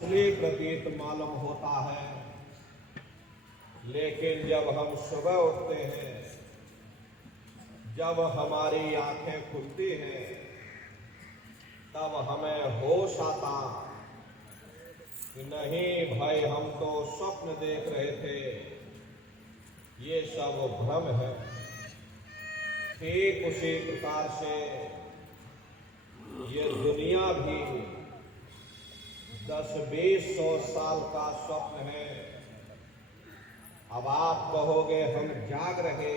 इसलिए प्रतीत मालूम होता है, लेकिन जब हम सुबह उठते हैं, जब हमारी आंखें खुलती हैं, तब हमें होश आता कि नहीं भाई, हम तो स्वप्न देख रहे थे, ये सब भ्रम है। ठीक उसी प्रकार से ये दुनिया भी 10-20-100 साल का स्वप्न है। अब आप कहोगे हम जाग रहे,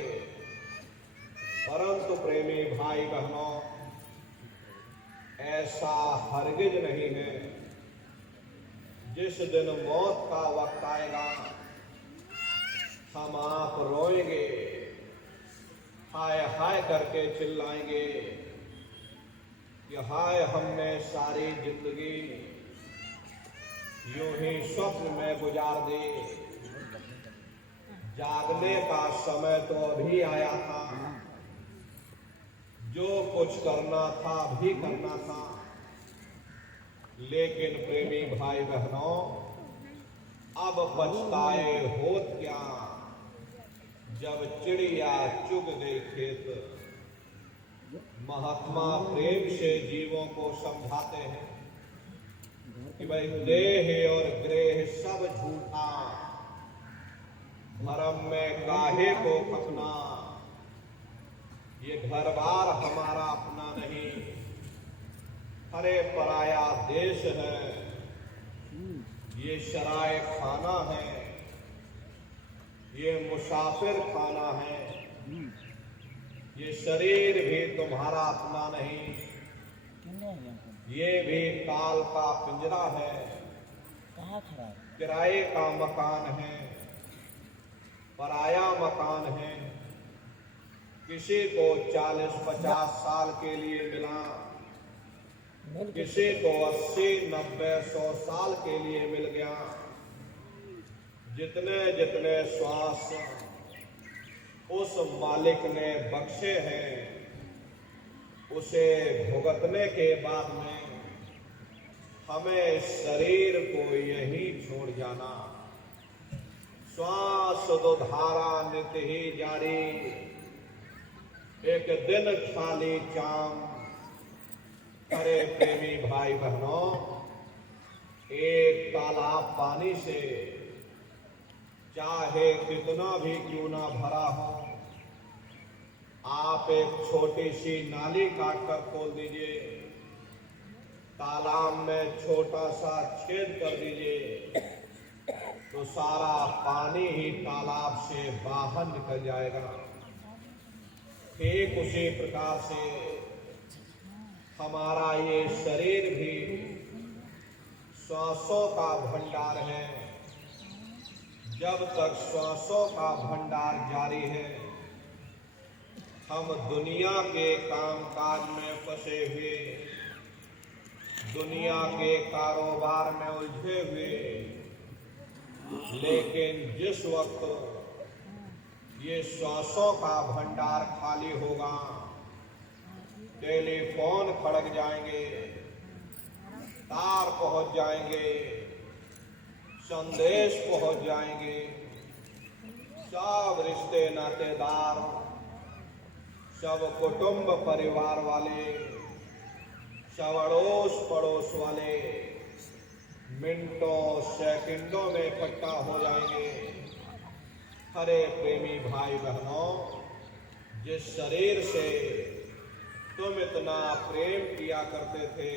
परंतु प्रेमी भाई बहनों, ऐसा हरगिज नहीं है। जिस दिन मौत का वक्त आएगा, हम आप रोएंगे, हाय हाय करके चिल्लाएंगे कि हाय, हमने सारी जिंदगी यूं ही स्वप्न में गुजार दी। जागने का समय तो अभी आया था, जो कुछ करना था अभी करना था। लेकिन प्रेमी भाई बहनों, अब पछताए होत क्या, जब चिड़िया चुग गई खेत। महात्मा प्रेम से जीवों को समझाते हैं कि भाई, देह और ग्रेह सब झूठा, धर्म में काहे को खपना। ये घर बार हमारा अपना नहीं, हरे पराया देश है। ये शराय खाना है, ये मुसाफिर खाना है। ये शरीर भी तुम्हारा अपना नहीं, ये भी काल का पिंजरा है, किराए का मकान है, पराया मकान है। किसी को 40-50 साल के लिए मिला, किसी को 80-90-100 साल के लिए मिल गया। जितने जितने श्वास उस मालिक ने बख्शे हैं, उसे भुगतने के बाद में हमें शरीर को यही छोड़ जाना। श्वास दो धारा नित ही जारी, एक दिन खाली चाम। अरे प्रेमी भाई बहनों, एक तालाब पानी से चाहे कितना भी क्यों ना भरा हो, आप एक छोटी सी नाली काटकर खोल दीजिए, तालाब में छोटा सा छेद कर दीजिए, तो सारा पानी ही तालाब से बाहर निकल जाएगा। ठीक उसी प्रकार से हमारा ये शरीर भी श्वासों का भंडार है। जब तक श्वासों का भंडार जारी है, हम दुनिया के कामकाज में फंसे हुए, दुनिया के कारोबार में उलझे हुए। लेकिन जिस वक्त ये श्वासों का भंडार खाली होगा, टेलीफोन खड़क जाएंगे, तार पहुंच जाएंगे, संदेश पहुंच जाएंगे, सब रिश्ते नातेदार, सब कुटुंब परिवार वाले, सब अड़ोस पड़ोस वाले मिनटों सेकंडों में इकट्ठा हो जाएंगे। हरे प्रेमी भाई बहनों, जिस शरीर से तुम इतना प्रेम किया करते थे,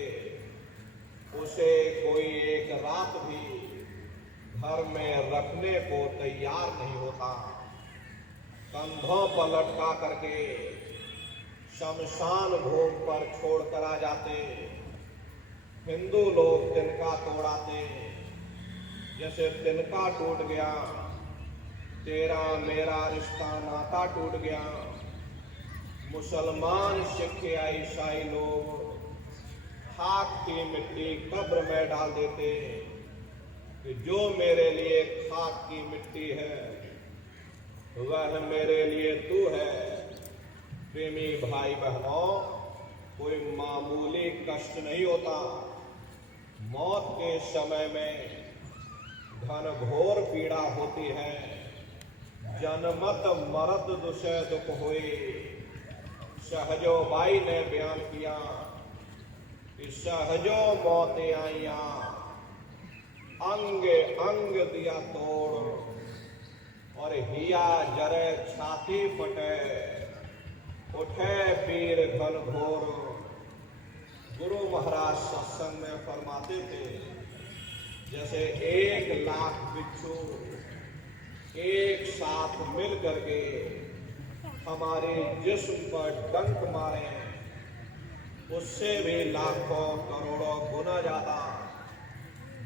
उसे कोई एक रात भी घर में रखने को तैयार नहीं होता। कंधों पर लटका करके शमशान भूमि पर छोड़ कर आ जाते। हिंदू लोग तिनका तोड़ाते, जैसे तिनका टूट गया, तेरा मेरा रिश्ता नाता टूट गया। मुसलमान, सिख या ईसाई लोग खाक की मिट्टी कब्र में डाल देते कि जो मेरे लिए खाक की मिट्टी है, वह मेरे लिए तू है। प्रेमी भाई बहनों, कोई मामूली कष्ट नहीं होता। मौत के समय में घनघोर पीड़ा होती है। जनमत मरत दुषय दुख होए। सहजो बाई ने बयान किया कि सहजो मौत आईया, अंग अंग दिया तोड़, और हिया जरे छाती फटे, उठे पीर घनघोर। गुरु महाराज सत्संग में फरमाते थे, जैसे 1,00,000 बिच्छू एक साथ मिल करके हमारे जिस्म पर डंक मारे, उससे भी लाखों करोड़ों गुना ज्यादा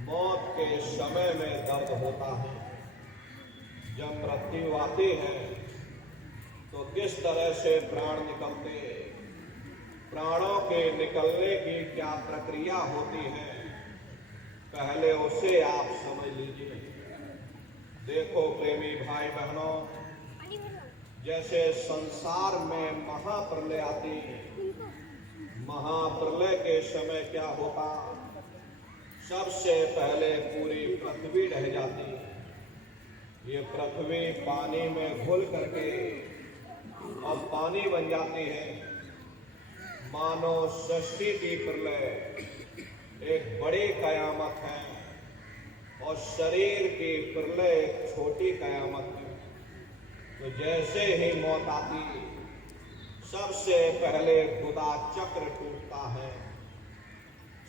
मौत के समय में दर्द होता है। जब मृत्यु आती है तो किस तरह से प्राण निकलते, प्राणों के निकलने की क्या प्रक्रिया होती है, पहले उसे आप समझ लीजिए। देखो प्रेमी भाई बहनों, जैसे संसार में महाप्रलय आती, महाप्रलय के समय क्या होता, सबसे पहले पूरी पृथ्वी ढह जाती। ये पृथ्वी पानी में घुल करके अब पानी बन जाती है। मानो सृष्टि की प्रलय एक बड़ी कयामत है और शरीर की प्रलय एक छोटी कयामत है। तो जैसे ही मौत आती, सबसे पहले गुदा चक्र टूटता है।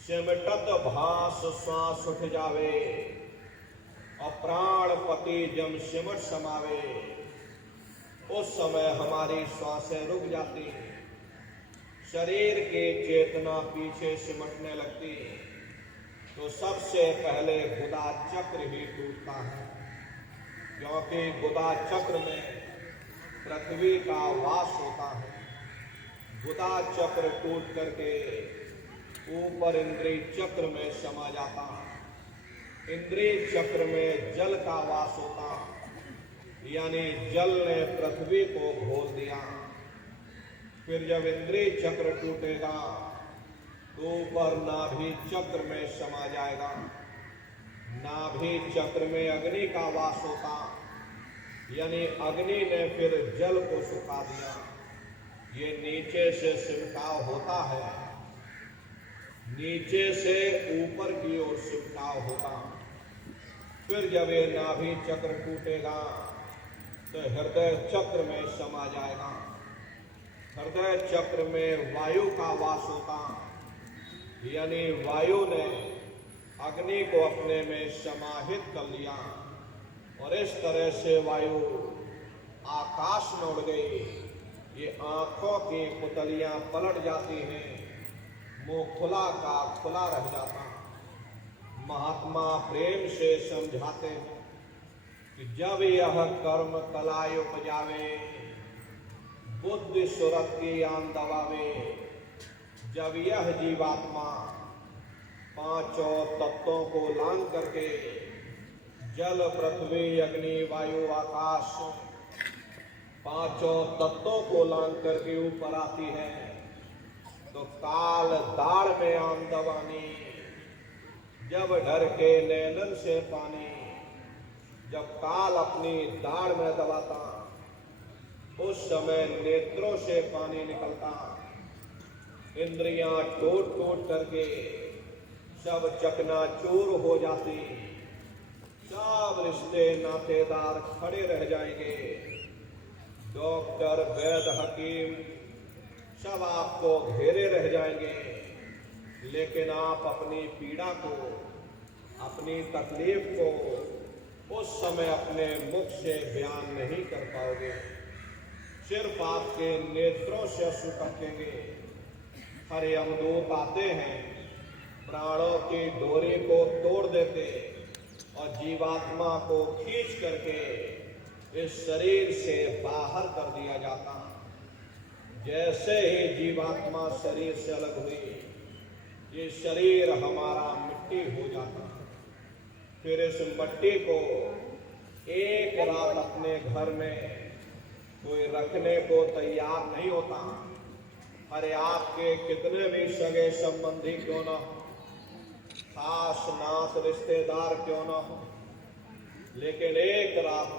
सिमटत भास श्वास उठ जावे, और प्राण पति जम सिमट समावे। उस समय हमारी श्वासें रुक जाती, शरीर की चेतना पीछे सिमटने लगती। तो सबसे पहले गुदा चक्र ही टूटता है, क्योंकि गुदा चक्र में पृथ्वी का वास होता है। गुदा चक्र टूट करके ऊपर इंद्रिय चक्र में समा जाता। इंद्रिय चक्र में जल का वास होता, यानी जल ने पृथ्वी को घोल दिया। फिर जब इंद्रिय चक्र टूटेगा तो ऊपर नाभि चक्र में समा जाएगा। नाभि चक्र में अग्नि का वास होता, यानी अग्नि ने फिर जल को सुखा दिया। ये नीचे से सिमटाव होता है, नीचे से ऊपर की ओर सिमटाव होता। फिर जब ये नाभि चक्र टूटेगा तो हृदय चक्र में समा जाएगा। हृदय चक्र में वायु का वास होता, यानी वायु ने अग्नि को अपने में समाहित कर लिया, और इस तरह से वायु आकाश में उड़ गई। ये आंखों की पुतलियां पलट जाती हैं, मुंह खुला का खुला रह जाता। महात्मा प्रेम से समझाते हैं कि जब यह कर्म कलाय उपजावे, बुद्धि सुरत की आन दबावे। जब यह जीवात्मा पांचों तत्वों को लांघ करके जल पृथ्वी अग्नि वायु आकाश पांचों तत्वों को लांघ करके ऊपर आती है, तो काल दाढ़ में आन दबानी। जब डर के नैनन से पानी, जब काल अपनी दाढ़ में दबाता, उस समय नेत्रों से पानी निकलता। इंद्रियां टूट टूट करके सब चकनाचूर हो जाती। सब रिश्ते नातेदार खड़े रह जाएंगे। डॉक्टर वैद्य हकीम सब आपको घेरे रह जाएंगे, लेकिन आप अपनी पीड़ा को, अपनी तकलीफ को उस समय अपने मुख से बयान नहीं कर पाओगे। सिर्फ आपके नेत्रों से अश्रु टपकेंगे। हरे यमदूत आते हैं, प्राणों की डोरी को तोड़ देते और जीवात्मा को खींच करके इस शरीर से बाहर कर दिया जाता। जैसे ही जीवात्मा शरीर से अलग हुई, ये शरीर हमारा मिट्टी हो जाता। फिर इस मिट्टी को एक रात अपने घर में कोई रखने को तैयार नहीं होता। अरे आपके कितने भी सगे संबंधी क्यों ना, खास नात रिश्तेदार क्यों ना हो, लेकिन एक रात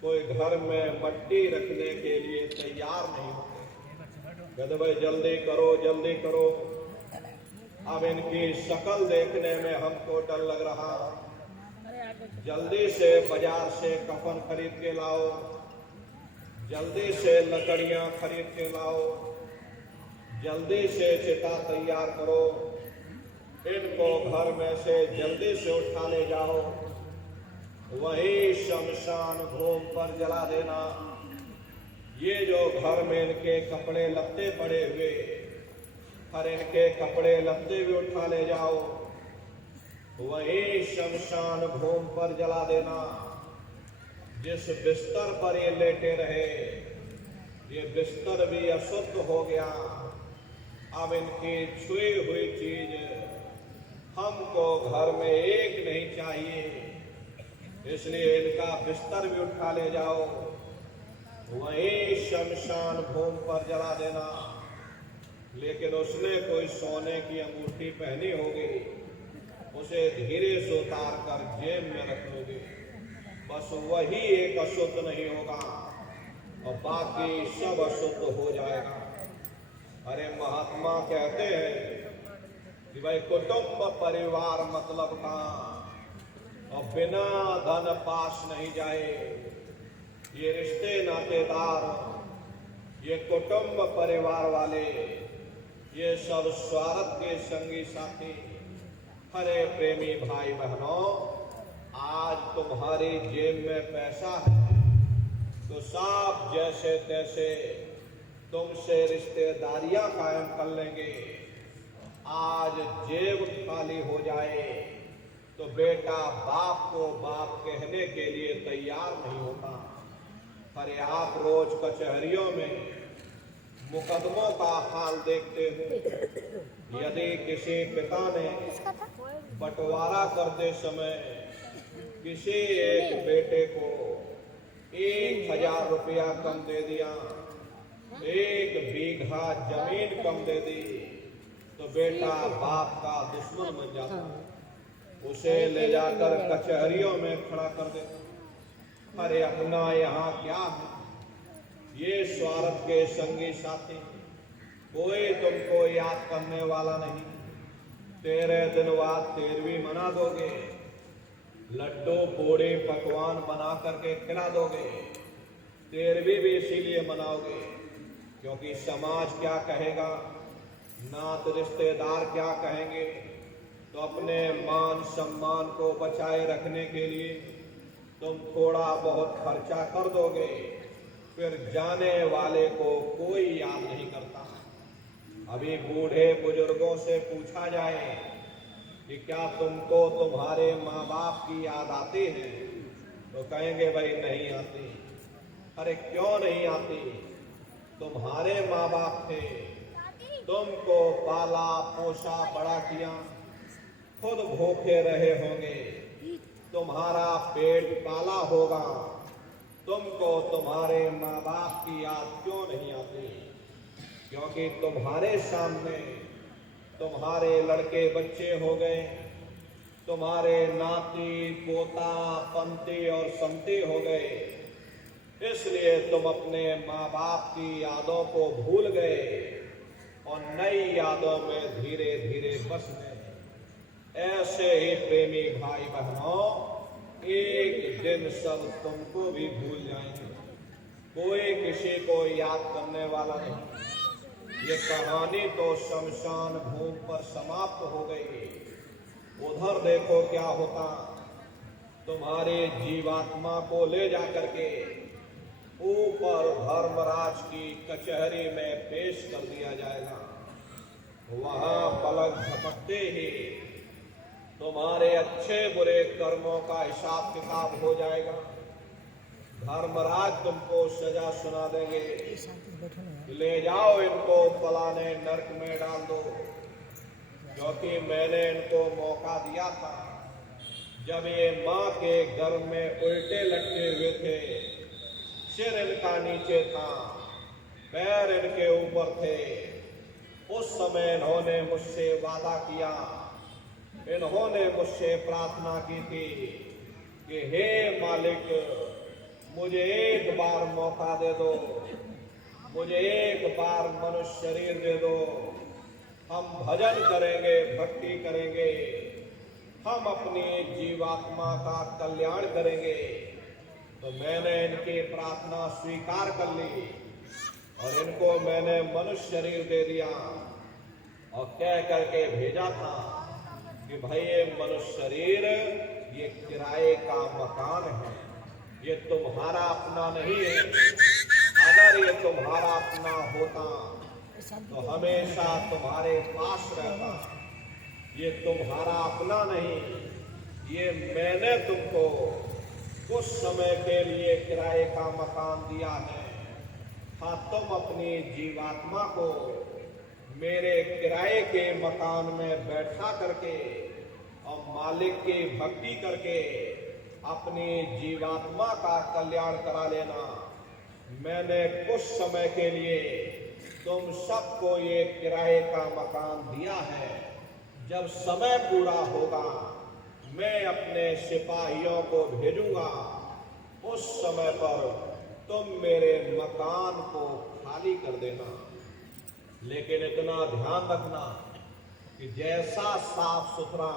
कोई घर में मट्टी रखने के लिए तैयार नहीं होते। कहते भाई जल्दी करो जल्दी करो। अब इनकी शक्ल देखने में हमको डर लग रहा। जल्दी से बाजार से कफन खरीद के लाओ, जल्दी से लकड़ियां खरीद के लाओ, जल्दी से चिता तैयार करो, इनको घर में से जल्दी से उठा ले जाओ, वही शमशान भूमि पर जला देना। ये जो घर में इनके कपड़े लत्ते पड़े हुए, हर इनके कपड़े लत्ते भी उठा ले जाओ, वही शमशान भूमि पर जला देना। जिस बिस्तर पर ये लेटे रहे, ये बिस्तर भी अशुद्ध हो गया। अब इनकी छुई हुई चीज हमको घर में एक नहीं चाहिए, इसलिए इनका बिस्तर भी उठा ले जाओ, वही शमशान भूमि पर जला देना। लेकिन उसने कोई सोने की अंगूठी पहनी होगी, उसे धीरे से उतार कर जेब में रख लोगे, बस वही एक अशुद्ध नहीं होगा और बाकी सब अशुद्ध हो जाएगा। अरे महात्मा कहते हैं कि भाई कुटुंब परिवार मतलब का, और बिना धन पास नहीं जाए। ये रिश्ते नातेदार, ये कुटुंब परिवार वाले, ये सब स्वार्थ के संगी साथी। अरे प्रेमी भाई बहनों, आज तुम्हारी जेब में पैसा है तो सब जैसे तैसे तुमसे रिश्तेदारियां कायम कर लेंगे। आज जेब खाली हो जाए तो बेटा बाप को बाप कहने के लिए तैयार नहीं होता। अरे आप रोज कचहरियों में मुकदमों का हाल देखते हो। यदि किसी पिता ने बंटवारा करते समय किसी एक बेटे को 1000 रुपया कम दे दिया, 1 बीघा जमीन कम दे दी, तो बेटा बाप का दुश्मन बन जाता है। उसे ले जाकर कचहरियों में खड़ा कर दे। अरे अपना यहाँ क्या है, ये स्वार्थ के संगी साथी, कोई तुमको याद करने वाला नहीं। 13 दिन बाद 13वीं मना दोगे, लड्डू पूड़ी पकवान बना करके खिला दोगे। 13वीं भी इसीलिए मनाओगे क्योंकि समाज क्या कहेगा, नात रिश्तेदार क्या कहेंगे। तो अपने मान सम्मान को बचाए रखने के लिए तुम थोड़ा बहुत खर्चा कर दोगे, फिर जाने वाले को कोई याद नहीं करता। अभी बूढ़े बुजुर्गों से पूछा जाए कि क्या तुमको तुम्हारे माँ बाप की याद आती है, तो कहेंगे भाई नहीं आती। अरे क्यों नहीं आती, तुम्हारे माँ बाप थे, तुमको पाला पोसा बड़ा किया, खुद भूखे रहे होंगे, तुम्हारा पेट पाला होगा, तुमको तुम्हारे माँ बाप की याद क्यों नहीं आती? क्योंकि तुम्हारे सामने तुम्हारे लड़के बच्चे हो गए, तुम्हारे नाती पोता पंती और संती हो गए, इसलिए तुम अपने माँ बाप की यादों को भूल गए और नई यादों में धीरे धीरे बस गए। ऐसे ही प्रेमी भाई बहनों, एक दिन सब तुमको भी भूल जाएंगे, कोई किसी को याद करने वाला नहीं। ये कहानी तो शमशान भूमि पर समाप्त हो गई। उधर देखो क्या होता, तुम्हारे जीवात्मा को ले जाकर के ऊपर धर्मराज की कचहरी में पेश कर दिया जाएगा। वहां पलक झपकते ही तुम्हारे अच्छे बुरे कर्मों का हिसाब किताब हो जाएगा। धर्मराज तुमको सजा सुना देंगे, ले जाओ इनको फलाने नरक में डाल दो, क्योंकि मैंने इनको मौका दिया था जब ये माँ के गर्भ में उल्टे लटके हुए थे, सिर इनका नीचे था, पैर इनके ऊपर थे। उस समय इन्होंने मुझसे वादा किया इन्होंने मुझसे प्रार्थना की थी कि हे मालिक, मुझे एक बार मौका दे दो, मुझे एक बार मनुष्य शरीर दे दो, हम भजन करेंगे, भक्ति करेंगे, हम अपनी जीवात्मा का कल्याण करेंगे। तो मैंने इनकी प्रार्थना स्वीकार कर ली और इनको मैंने मनुष्य शरीर दे दिया और कह करके भेजा था कि भाई ये मनुष्य शरीर ये किराए का मकान है, ये तुम्हारा अपना नहीं है। अगर ये तुम्हारा अपना होता तो हमेशा तुम्हारे पास रहता। ये तुम्हारा अपना नहीं, ये मैंने तुमको कुछ समय के लिए किराए का मकान दिया है। हाँ, तुम अपनी जीवात्मा को मेरे किराए के मकान में बैठा करके और मालिक की भक्ति करके अपनी जीवात्मा का कल्याण करा लेना। मैंने कुछ समय के लिए तुम सबको ये किराए का मकान दिया है। जब समय पूरा होगा मैं अपने सिपाहियों को भेजूंगा, उस समय पर तुम मेरे मकान को खाली कर देना। लेकिन इतना ध्यान रखना कि जैसा साफ सुथरा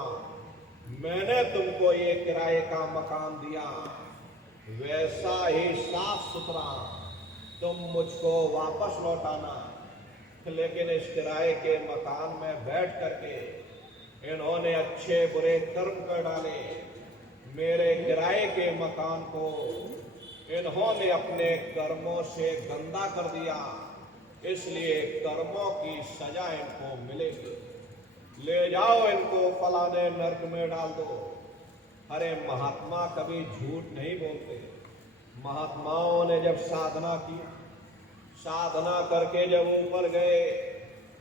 मैंने तुमको ये किराए का मकान दिया, वैसा ही साफ सुथरा तुम मुझको वापस लौटाना। लेकिन इस किराए के मकान में बैठ करके इन्होंने अच्छे बुरे कर्म कर डाले। मेरे किराए के मकान को इन्होंने अपने कर्मों से गंदा कर दिया, इसलिए कर्मों की सजा इनको मिलेगी। ले जाओ इनको फलाने नरक में डाल दो। अरे महात्मा कभी झूठ नहीं बोलते। महात्माओं ने जब साधना की, साधना करके जब ऊपर गए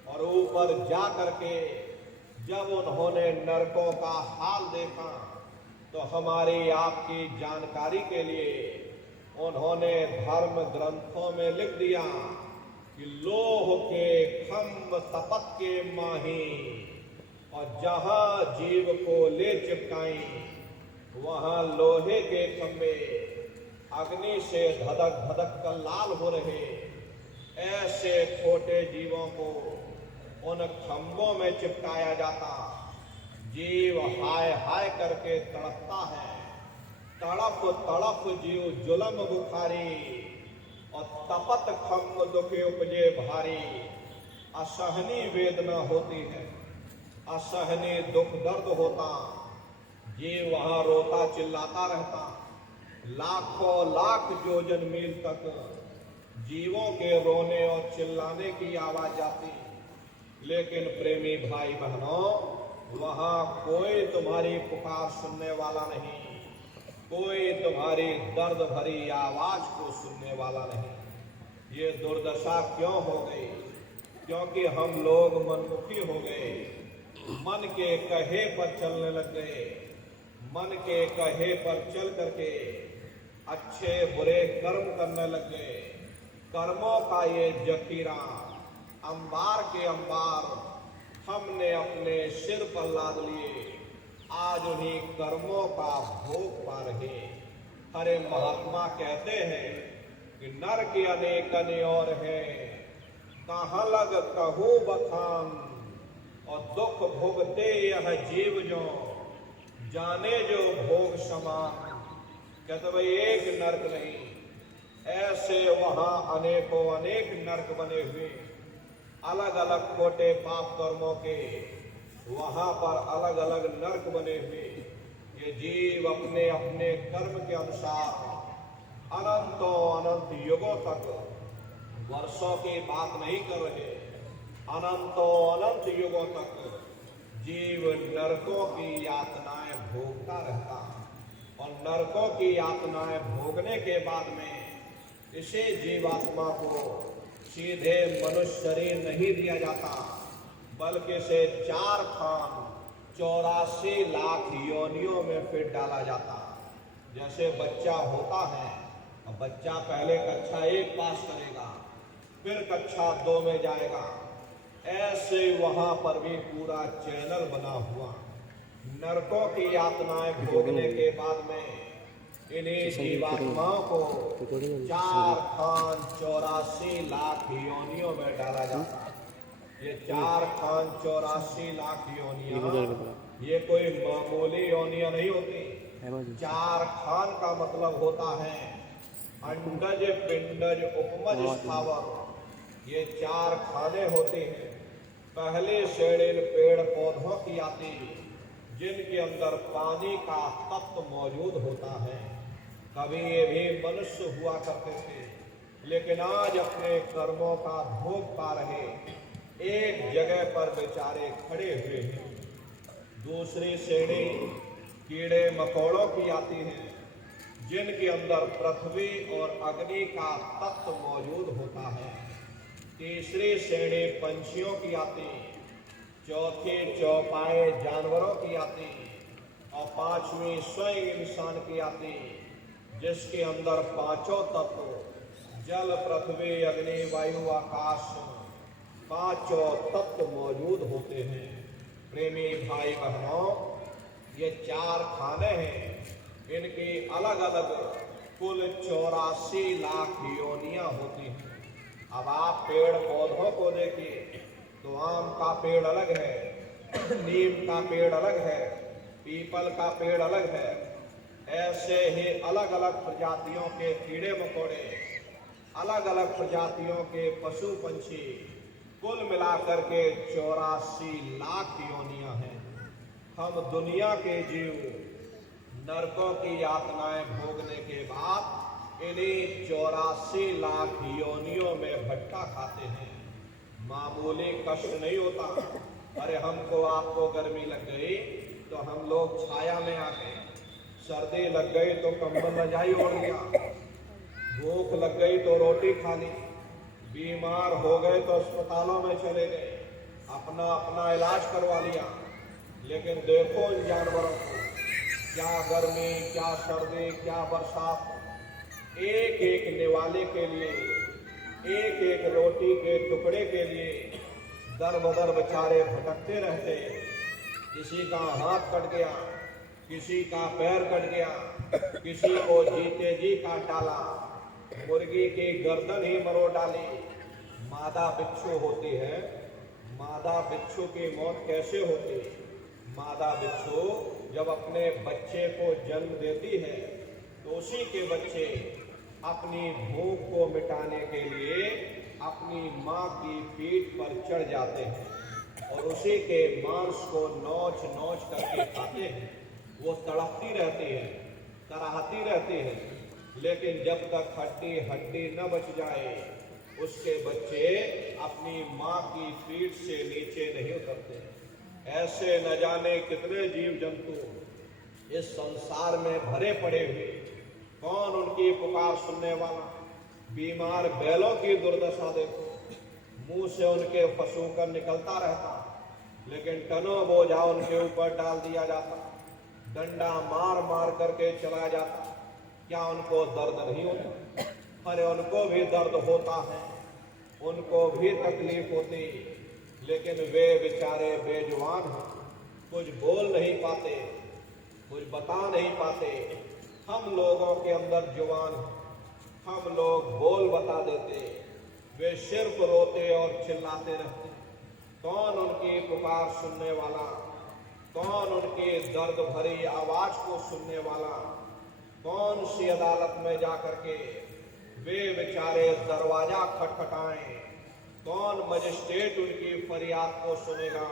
और ऊपर जा करके जब उन्होंने नरकों का हाल देखा, तो हमारी आपकी जानकारी के लिए उन्होंने धर्म ग्रंथों में लिख दिया कि लोह के खम्भ तपत के माही, और जहां जीव को ले चिपकाई वहां लोहे के खंभे अग्नि से धधक धधक कर लाल हो रहे। ऐसे छोटे जीवों को उन खंभों में चिपकाया जाता। जीव हाय हाय करके तड़पता है। तड़प तड़प जीव जुलम बुखारी, और तपत खम्भ दुखे उपजे भारी। असहनी वेदना होती है, असहनीय दुख दर्द होता। जीव वहां रोता चिल्लाता रहता। लाखों लाख योजन मील तक जीवों के रोने और चिल्लाने की आवाज जाती। लेकिन प्रेमी भाई बहनों, वहां कोई तुम्हारी पुकार सुनने वाला नहीं, कोई तुम्हारी दर्द भरी आवाज को सुनने वाला नहीं। ये दुर्दशा क्यों हो गई? क्योंकि हम लोग मनमुखी हो गए, मन के कहे पर चलने लग गए। मन के कहे पर चल करके अच्छे बुरे कर्म करने लग गए। कर्मों का ये जखीरा अंबार के अंबार हमने अपने सिर पर लाद लिए। आज उन्हीं कर्मों का भोग पा रहे। हरे महात्मा कहते हैं कि नर के अनेक और है, कहाँ लग कहूँ बखान, और दुख भोगते यह जीव जो जाने जो भोग समान। कहते भाई एक नरक नहीं, ऐसे वहां अनेकों अनेक नरक बने हुए। अलग अलग छोटे पाप कर्मों के वहां पर अलग अलग नरक बने हुए। ये जीव अपने अपने कर्म के अनुसार अनंतों अनंत युगों तक, वर्षों की बात नहीं कर रहे, अनंतों अनंत युगों तक जीव नरकों की यातनाएं भोगता रहता। और नरकों की यातनाएं भोगने के बाद में इसे जीवात्मा को सीधे मनुष्य शरीर नहीं दिया जाता, बल्कि इसे 4 खान 84 लाख योनियों में फिर डाला जाता। जैसे बच्चा होता है, बच्चा पहले कक्षा 1 पास करेगा, फिर कक्षा 2 में जाएगा। ऐसे वहां पर भी पूरा चैनल बना हुआ। नरकों की यातनाएं भोगने के बाद में इन्हीं जीवात्माओं को 4,84,00,000 योनियों में डाला जाता है। ये 4,84,00,000 योनियां ये कोई मामूली योनियां नहीं होती। 4 खान का मतलब होता है अंडज, पिंडज, उपमज, स्थावर। ये 4 खाने होते हैं। पहले श्रेणी पेड़ पौधों की आती जिनके अंदर पानी का तत्व मौजूद होता है। कभी ये भी मनुष्य हुआ करते थे, लेकिन आज अपने कर्मों का भोग पा रहे एक जगह पर बेचारे खड़े हुए हैं। दूसरी श्रेणी कीड़े मकोड़ों की आती है जिनके अंदर पृथ्वी और अग्नि का तत्व मौजूद होता है। तीसरी श्रेणी पंछियों की आती, चौथी चौपाए जानवरों की आती और 5वीं स्वयं इंसान की आती जिसके अंदर 5 तत्व जल, पृथ्वी, अग्नि, वायु, आकाश 5 तत्व मौजूद होते हैं। प्रेमी भाई बहनों, ये 4 खाने हैं। इनकी अलग अलग कुल 84,00,000 योनियां होती हैं। अब आप पेड़ पौधों को देखिए तो आम का पेड़ अलग है, नीम का पेड़ अलग है, पीपल का पेड़ अलग है। ऐसे ही अलग अलग प्रजातियों के कीड़े मकोड़े, अलग अलग प्रजातियों के पशु पंछी, कुल मिलाकर के 84,00,000 योनियां हैं। हम दुनिया के जीव नरकों की यातनाएं भोगने के बाद इन्हीं 84,00,000 योनियों में भट्टा खाते हैं। मामूली कष्ट नहीं होता। अरे हमको आपको गर्मी लग गई तो हम लोग छाया में आ गए, सर्दी लग गई तो कंबल रजाई ओढ़ लिया, भूख लग गई तो रोटी खा ली, बीमार हो गए तो अस्पतालों में चले गए, अपना अपना इलाज करवा लिया। लेकिन देखो इन जानवरों को, क्या गर्मी, क्या सर्दी, क्या बरसात, एक एक निवाले के लिए, एक एक रोटी के टुकड़े के लिए दर बदर बेचारे भटकते रहते। किसी का हाथ कट गया, किसी का पैर कट गया, किसी को जीते जी काट डाला, मुर्गी की गर्दन ही मरोड़ डाली। मादा बिच्छू होती है, मादा बिच्छू की मौत कैसे होती? मादा बिच्छू जब अपने बच्चे को जन्म देती है तो उसी के बच्चे अपनी भूख को मिटाने के लिए अपनी माँ की पीठ पर चढ़ जाते हैं और उसी के मांस को नोच नोच करके खाते हैं। वो तड़पती रहती है, कराहती रहती है, लेकिन जब तक हड्डी हड्डी न बच जाए उसके बच्चे अपनी माँ की पीठ से नीचे नहीं उतरते। ऐसे न जाने कितने जीव जंतु इस संसार में भरे पड़े हुए, कौन उनकी पुकार सुनने वाला? बीमार बैलों की दुर्दशा देखो, मुंह से उनके फसूकर निकलता रहता, लेकिन टनों बोझा उनके ऊपर डाल दिया जाता, डंडा मार मार करके चला जाता। क्या उनको दर्द नहीं होता? अरे उनको भी दर्द होता है, उनको भी तकलीफ होती, लेकिन वे बेचारे बेजुबान हैं, कुछ बोल नहीं पाते, कुछ बता नहीं पाते। हम लोगों के अंदर जुबान है, हम लोग बोल बता देते, वे सिर्फ रोते और चिल्लाते रहते। कौन उनकी पुकार सुनने वाला? कौन उनकी दर्द भरी आवाज को सुनने वाला? कौन सी अदालत में जाकर के वे बेचारे दरवाजा खटखटाएं? कौन मजिस्ट्रेट उनकी फरियाद को सुनेगा?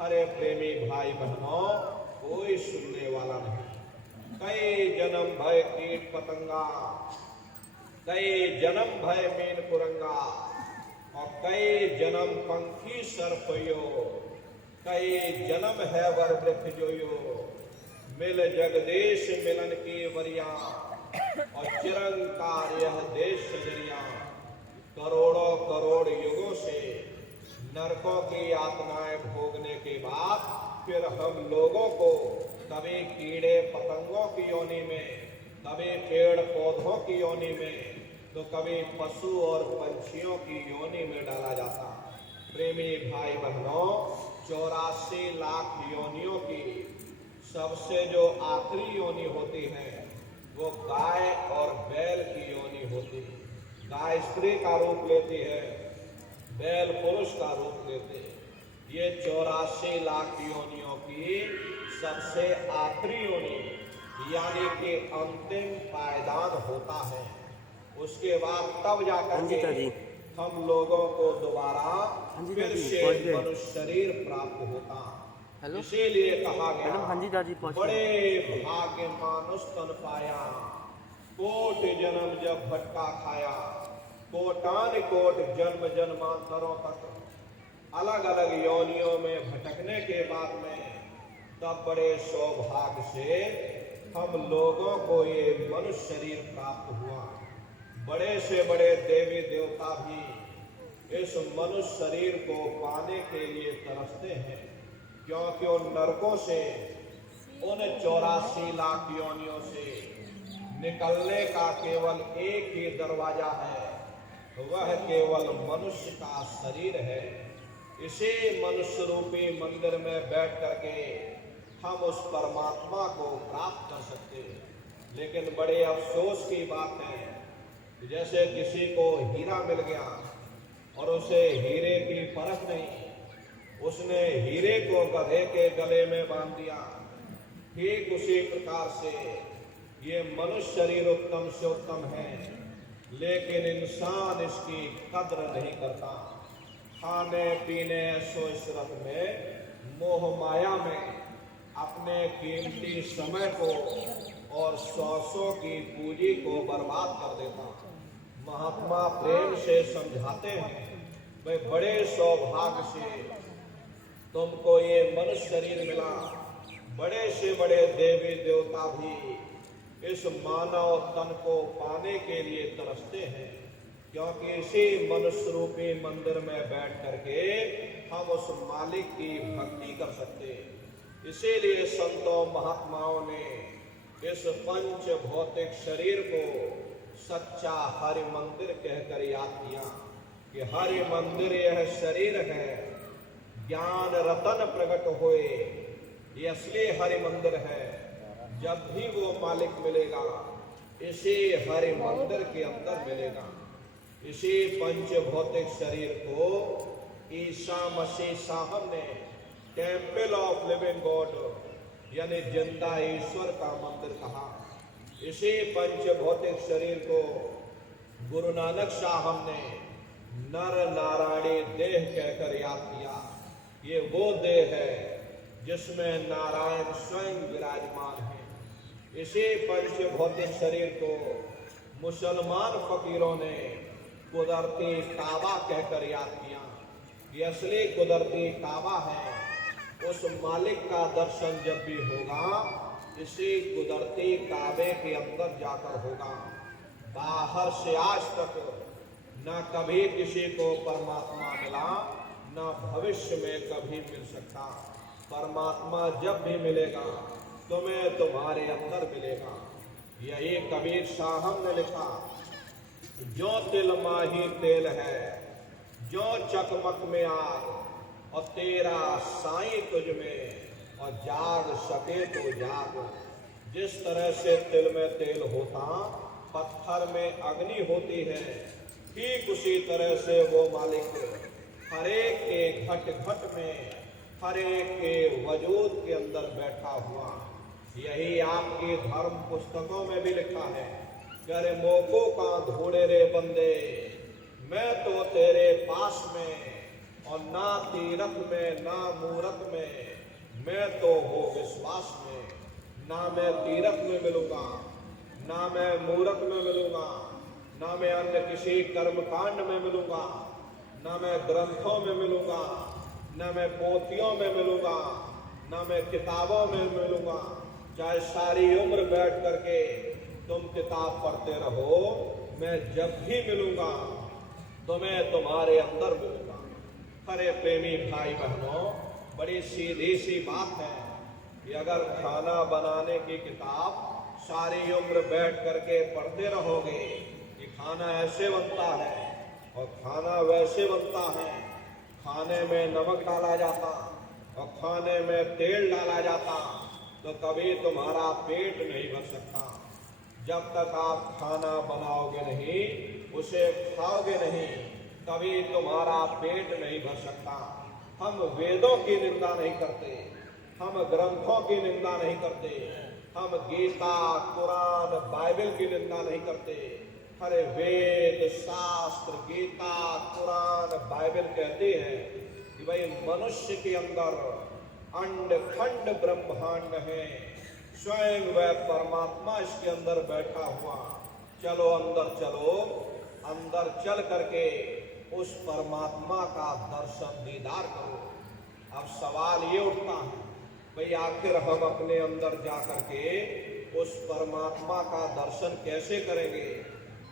हरे प्रेमी भाई बहनों, कोई सुनने वाला नहीं। कई जन्म भय कीट पतंगा, कई जन्म भय मीन कुरंगा, और कई जन्म पंखी सर्पयो, कई जन्म है वर वृक्ष जोयो। मिल जगदेश मिलन की वरिया, और चिरंकार यह देश सजरिया। करोड़ों करोड़ युगों से नरकों की यातनाएं भोगने के बाद फिर हम लोगों को कभी कीड़े पतंगों की योनि में, कभी पेड़ पौधों की योनि में, तो कभी पशु और पंछियों की योनि में डाला जाता। प्रेमी भाई बहनों, 84 लाख योनियों की सबसे जो आखिरी योनि होती है वो गाय और बैल की योनि होती है। गाय स्त्री का रूप लेती है, बैल पुरुष का रूप लेते हैं। ये 84 लाख योनियों की सबसे आखिरी योनि यानी कि अंतिम पायदान होता है। उसके बाद तब जाकर के हम लोगों को दोबारा फिर से मनुष्य शरीर प्राप्त होता। इसीलिए कहा गया बड़े भाग्य मानुष तन पाया, कोट जन्म जब भटका खाया। कोटान कोट जन्म जन्मांतरों तक अलग अलग योनियों में भटकने के बाद में तब बड़े सौभाग्य से हम लोगों को ये मनुष्य शरीर प्राप्त हुआ। बड़े से बड़े देवी देवता भी इस मनुष्य शरीर को पाने के लिए तरसते हैं, क्योंकि उन नरकों से, उन 84 लाख योनियों से निकलने का केवल एक ही दरवाजा है, वह केवल मनुष्य का शरीर है। इसी मनुष्य रूपी मंदिर में बैठ करके हम उस परमात्मा को प्राप्त कर सकते हैं। लेकिन बड़े अफसोस की बात है, जैसे किसी को हीरा मिल गया और उसे हीरे की परख नहीं, उसने हीरे को गधे के गले में बांध दिया। ठीक उसी प्रकार से ये मनुष्य शरीर उत्तम से उत्तम है, लेकिन इंसान इसकी कद्र नहीं करता। खाने पीने ऐशो इशरत में, मोह माया में अपने कीमती समय को और सौसों की पूंजी को बर्बाद कर देता। महात्मा प्रेम से समझाते हैं, भाई बड़े सौभाग्य से तुमको ये मनुष्य शरीर मिला। बड़े से बड़े देवी देवता भी इस मानव तन को पाने के लिए तरसते हैं, क्योंकि इसी मनुष्य रूपी मंदिर में बैठ करके हम उस मालिक की भक्ति कर सकते हैं। इसीलिए संतों महात्माओं ने इस पंच भौतिक शरीर को सच्चा हरि मंदिर कहकर याद किया कि हरि मंदिर यह शरीर है, ज्ञान रतन प्रकट होए, ये असली हरि मंदिर है। जब भी वो मालिक मिलेगा इसी हरि मंदिर के अंदर मिलेगा। इसी पंच भौतिक शरीर को ईसा मसीह साहब ने टेम्पल ऑफ लिविंग गॉड यानी जिंदा ईश्वर का मंदिर कहा। इसी पंच भौतिक शरीर को गुरु नानक साहब ने नर नारायणी देह कहकर याद किया। ये वो देह है जिसमें नारायण स्वयं विराजमान है। इसी पंच भौतिक शरीर को मुसलमान फकीरों ने कुदरती काबा कहकर याद किया। ये असली कुदरती काबा है। उस मालिक का दर्शन जब भी होगा इसी कुदरती काबे के अंदर जाकर होगा। बाहर से आज तक न कभी किसी को परमात्मा मिला, न भविष्य में कभी मिल सकता। परमात्मा जब भी मिलेगा तुम्हें तुम्हारे अंदर मिलेगा। यही कबीर साहब ने लिखा, जो तिल माही तेल है, जो चकमक में आग, और तेरा साईं तुझ में, और जाग सके तो जाग। जिस तरह से तिल में तेल होता, पत्थर में अग्नि होती है, ठीक उसी तरह से वो मालिक हरेक के घट घट में, हरेक के वजूद के अंदर बैठा हुआ। यही आपकी धर्म पुस्तकों में भी लिखा है, अरे मोको का ढूंढे रे बंदे, मैं तो तेरे पास में, और ना तीरथ में ना मूरत में, मैं तो हो विश्वास में। ना मैं तीरथ में मिलूंगा, ना मैं मूरत में मिलूंगा, ना मैं अन्य किसी कर्मकांड में मिलूंगा, ना मैं ग्रंथों में मिलूंगा, ना मैं पोथियों में मिलूंगा, ना मैं किताबों में मिलूंगा। चाहे सारी उम्र बैठ करके तुम किताब पढ़ते रहो, मैं जब भी मिलूंगा तो मैं तुम्हारे अंदर मिलूंगा। अरे प्रेमी भाई बहनों, बड़ी सीधी सी बात है कि अगर खाना बनाने की किताब सारी उम्र बैठ करके पढ़ते रहोगे कि खाना ऐसे बनता है और खाना वैसे बनता है, खाने में नमक डाला जाता और खाने में तेल डाला जाता, तो कभी तुम्हारा पेट नहीं भर सकता। जब तक आप खाना बनाओगे नहीं, उसे खाओगे नहीं, कभी तुम्हारा पेट नहीं भर सकता। हम वेदों की निंदा नहीं करते, हम ग्रंथों की निंदा नहीं करते, हम गीता, कुरान, बाइबल की निंदा नहीं करते। अरे वेद, शास्त्र, गीता, कुरान, बाइबल कहते हैं कि भाई मनुष्य के अंदर अंड खंड ब्रह्मांड है, स्वयं वह परमात्मा इसके अंदर बैठा हुआ। चलो अंदर चलो, अंदर चल करके उस परमात्मा का दर्शन दीदार करो। अब सवाल ये उठता है, भाई आखिर हम अपने अंदर जा करके उस परमात्मा का दर्शन कैसे करेंगे?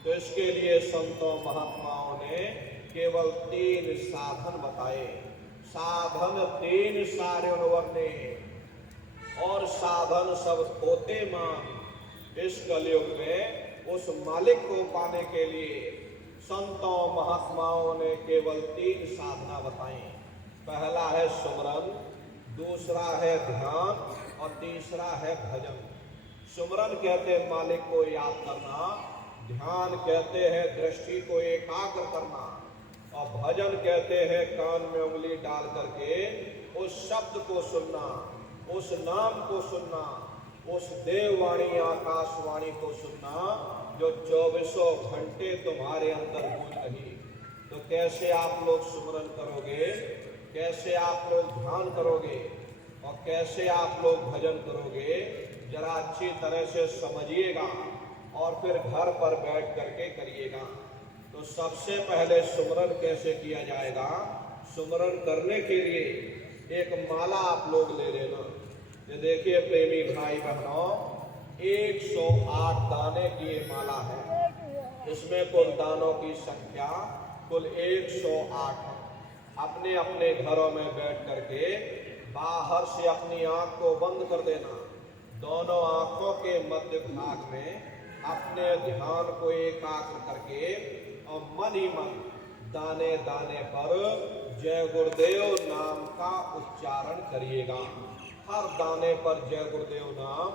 तो इसके लिए संतों महात्माओं ने केवल 3 साधन बताए। साधन 3 सारे वर्णे और साधन सब होते मान। इस कलयुग में उस मालिक को पाने के लिए संतों महात्माओं ने केवल 3 साधना बताई। पहला है सुमरन, दूसरा है ध्यान और तीसरा है भजन। सुमरन कहते हैं मालिक को याद करना, ध्यान कहते हैं दृष्टि को एकाग्र करना, और भजन कहते हैं कान में उंगली डाल करके उस शब्द को सुनना, उस नाम को सुनना, उस देववाणी आकाशवाणी को सुनना जो 24 घंटे तुम्हारे अंदर गूंज रही। तो कैसे आप लोग सुमरन करोगे, कैसे आप लोग ध्यान करोगे और कैसे आप लोग भजन करोगे, जरा अच्छी तरह से समझिएगा और फिर घर पर बैठ करके करिएगा। तो सबसे पहले सुमरन कैसे किया जाएगा? सुमरन करने के लिए एक माला आप लोग ले लेना। ये देखिए प्रेमी भाई बहनों, 108 दाने की ये माला है। इसमें कुल दानों की संख्या कुल 108 है। अपने अपने घरों में बैठ करके बाहर से अपनी आंख को बंद कर देना। दोनों आंखों के मध्य भाग में अपने ध्यान को एकाग्र करके और मन ही मन दाने दाने पर जय गुरुदेव नाम का उच्चारण करिएगा। हर दाने पर जय गुरुदेव नाम,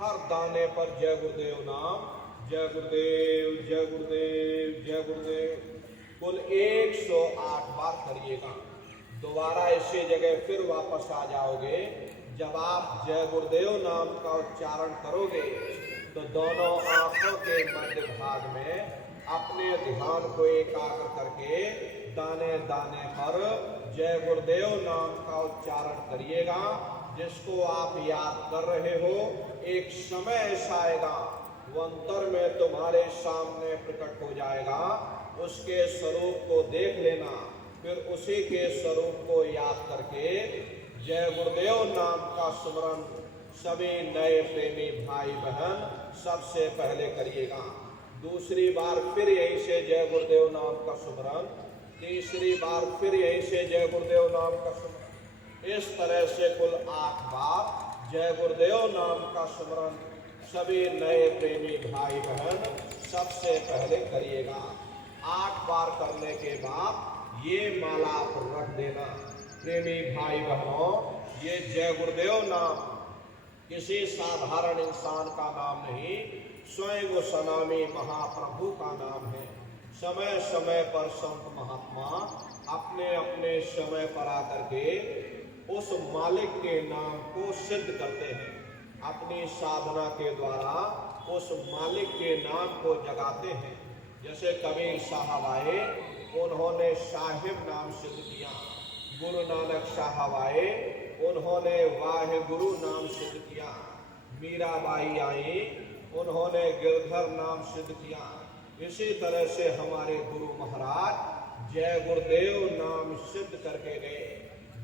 हर दाने पर जय गुरुदेव नाम, जय गुरुदेव, जय गुरुदेव, जय गुरुदेव। कुल 108 बार करिएगा। दोबारा इसी जगह फिर वापस आ जाओगे। जब आप जय गुरुदेव नाम का उच्चारण करोगे तो दोनों आंखों के मध्य भाग में अपने ध्यान को एकाग्र करके दाने दाने पर जय गुरुदेव नाम का उच्चारण करिएगा। जिसको आप याद कर रहे हो, एक समय ऐसा आएगा वो अंतर में तुम्हारे सामने प्रकट हो जाएगा। उसके स्वरूप को देख लेना, फिर उसी के स्वरूप को याद करके जय गुरुदेव नाम का स्मरण सभी नए प्रेमी भाई बहन सबसे पहले करिएगा। दूसरी बार फिर यहीं से जय गुरुदेव नाम का स्मरण, तीसरी बार फिर यहीं से जय गुरुदेव नाम का स्मरण। इस तरह से कुल 8 बार जय गुरुदेव नाम का स्मरण सभी नए प्रेमी भाई बहन सबसे पहले करिएगा। 8 बार करने के बाद ये माला आप रख देना। प्रेमी भाई बहनों, ये जय गुरुदेव नाम किसी साधारण इंसान का नाम नहीं, स्वयं सनामी महाप्रभु का नाम है। समय समय पर संत महात्मा अपने अपने समय पर आकर के उस मालिक के नाम को सिद्ध करते हैं। अपनी साधना के द्वारा उस मालिक के नाम को जगाते हैं। जैसे कबीर साहब आए, उन्होंने साहिब नाम सिद्ध किया। गुरु नानक साहब आए, उन्होंने वाहे गुरु नाम सिद्ध किया। मीराबाई आई, उन्होंने गिरधर नाम सिद्ध किया। इसी तरह से हमारे गुरु महाराज जय गुरुदेव नाम सिद्ध करके गए।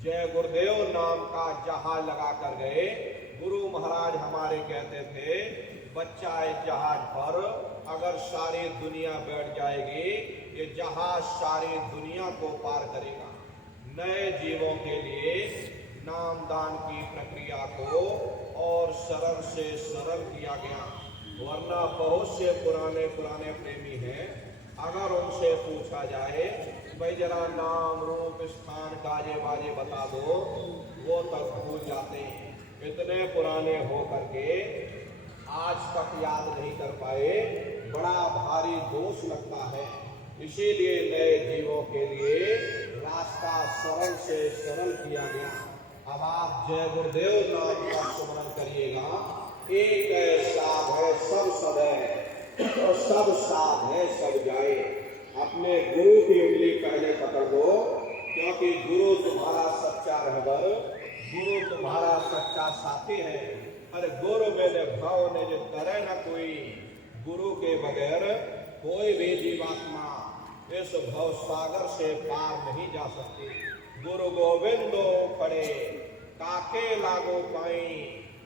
जय गुरुदेव नाम का जहाज लगा कर गए। गुरु महाराज हमारे कहते थे, बच्चा इस जहाज पर अगर सारी दुनिया बैठ जाएगी, ये जहाज सारी दुनिया को पार करेगा। नए जीवों के लिए नामदान की प्रक्रिया को और सरल से सरल किया गया। वरना बहुत से पुराने पुराने प्रेमी हैं, अगर उनसे पूछा जाए भाई जरा नाम रूप स्थान गाजे बाजे बता दो, वो तक भूल जाते हैं। इतने पुराने हो करके आज तक याद नहीं कर पाए, बड़ा भारी दोष लगता है। इसीलिए नए जीवों के लिए रास्ता सरल से सरल किया गया। अब आप जय गुरुदेव नाम का स्मरण करिएगा। एक है साध है सब सद है, और सब साध है सब जाए। अपने गुरु की उंगली पहले पकड़ दो, क्योंकि गुरु तुम्हारा सच्चा रहबर, गुरु तुम्हारा सच्चा साथी है। अरे गुरु मेरे भाव ने जो करे न कोई, गुरु के बगैर कोई भी जीवात्मा इस भव सागर से पार नहीं जा सकती। गुरु गोविंदो पड़े काके लागो पाई,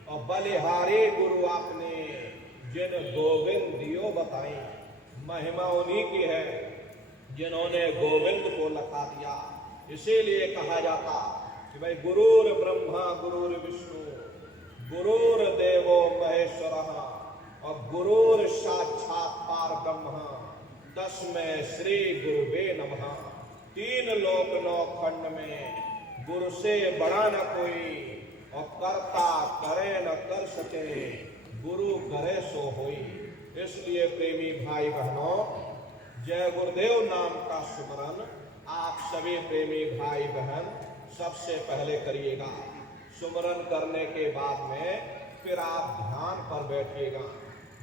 और बलिहारी गुरु आपने जिन गोविंद दियो बताई। महिमा उन्हीं की है जिन्होंने गोविंद को लखा दिया। इसीलिए कहा जाता कि भाई गुरुर ब्रह्मा गुरुर विष्णु गुरुर देवो महेश्वरः, और गुरुर साक्षात पार ब्रह्म तस्मै श्री गुरुवे नमः। तीन लोक नौ खंड में गुरु से बड़ा न कोई, और करता करे न कर सके, गुरु करे सो होई। इसलिए प्रेमी भाई बहनों, जय गुरुदेव नाम का स्मरण आप सभी प्रेमी भाई बहन सबसे पहले करिएगा। सुमरन करने के बाद में फिर आप ध्यान पर बैठिएगा।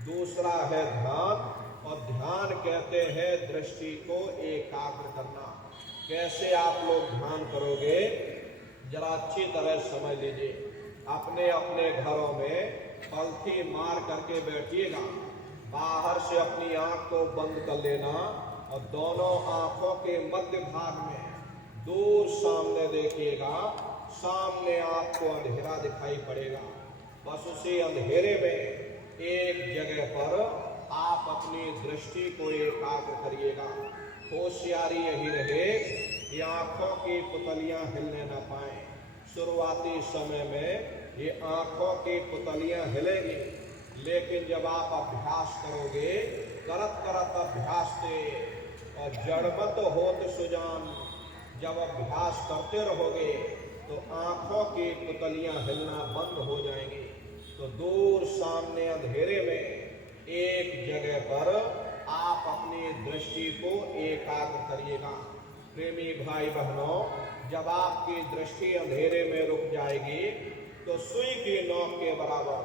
दूसरा है ध्यान, और ध्यान कहते हैं दृष्टि को एकाग्र करना। कैसे आप लोग ध्यान करोगे, जरा अच्छी तरह समझ लीजिए। अपने अपने घरों में पलथी मार करके बैठिएगा। बाहर से अपनी आंख को बंद कर लेना, और दोनों आंखों के मध्य भाग में दूर सामने देखिएगा। सामने आपको अंधेरा दिखाई पड़ेगा। बस उसी अंधेरे में एक जगह पर आप अपनी दृष्टि को एकाग्र करिएगा। होशियारी यही रहे कि आंखों की पुतलियां हिलने न पाए। शुरुआती समय में ये आंखों की पुतलियां हिलेगी, लेकिन जब आप अभ्यास करोगे, करत करत अभ्यास से, और जड़मत होत सुजान, जब अभ्यास करते रहोगे तो आंखों की पुतलियां हिलना बंद हो जाएंगी। तो दूर सामने अंधेरे में एक जगह पर आप अपनी दृष्टि को एकाग्र करिएगा। प्रेमी भाई बहनों, जब आपकी दृष्टि अंधेरे में रुक जाएगी तो सुई की नोक के बराबर